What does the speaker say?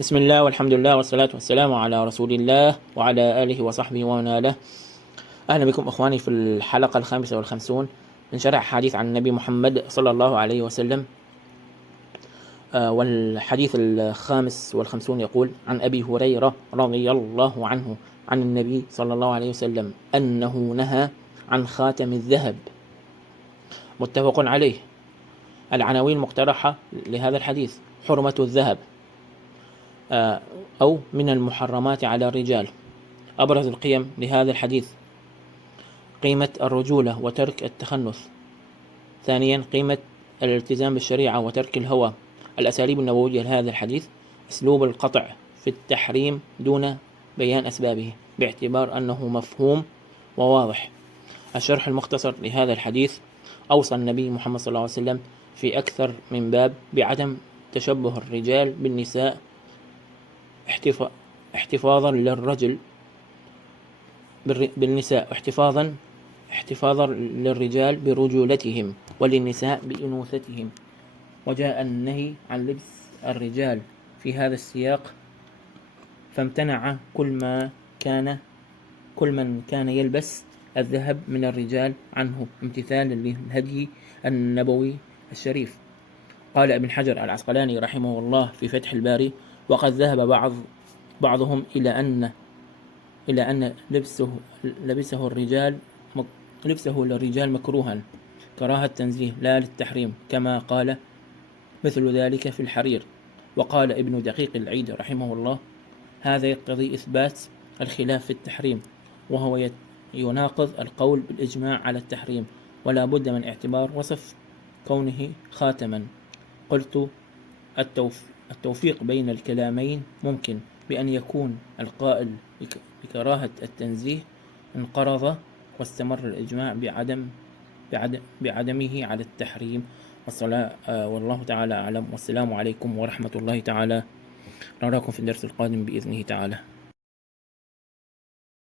بسم الله والحمد لله والصلاة والسلام على رسول الله وعلى آله وصحبه ومن والاه. أهلا بكم أخواني في الحلقة 55 من شرح حديث عن النبي محمد صلى الله عليه وسلم. والحديث 55 يقول: عن أبي هريرة رضي الله عنه عن النبي صلى الله عليه وسلم أنه نهى عن خاتم الذهب. متفق عليه. العناوين المقترحة لهذا الحديث: حرمة الذهب، أو من المحرمات على الرجال. أبرز القيم لهذا الحديث: قيمة الرجولة وترك التخنث. ثانيا، قيمة الالتزام بالشريعة وترك الهوى. الأساليب النبوية لهذا الحديث: أسلوب القطع في التحريم دون بيان أسبابه باعتبار أنه مفهوم وواضح. الشرح المختصر لهذا الحديث: أوصى النبي محمد صلى الله عليه وسلم في أكثر من باب بعدم تشبه الرجال بالنساء احتفاظا للرجل بالنساء احتفاظا للرجال برجولتهم وللنساء بأنوثتهم. وجاء النهي عن لبس الرجال في هذا السياق، فامتنع كل من كان يلبس الذهب من الرجال عنه امتثالا للهدي النبوي الشريف. قال ابن حجر العسقلاني رحمه الله في فتح الباري: وقد ذهب بعضهم إلى أن لبسه للرجال مكروها كراهة تنزيه لا للتحريم، كما قال مثل ذلك في الحرير. وقال ابن دقيق العيد رحمه الله: هذا يقتضي إثبات الخلاف في التحريم، وهو يناقض القول بالإجماع على التحريم، ولا بد من اعتبار وصف كونه خاتما. قلت: التوفيق بين الكلامين ممكن بأن يكون القائل بكراهة التنزيه انقرض واستمر الإجماع بعدمه على التحريم. والله تعالى أعلم، والسلام عليكم ورحمة الله تعالى. نراكم في الدرس القادم بإذنه تعالى.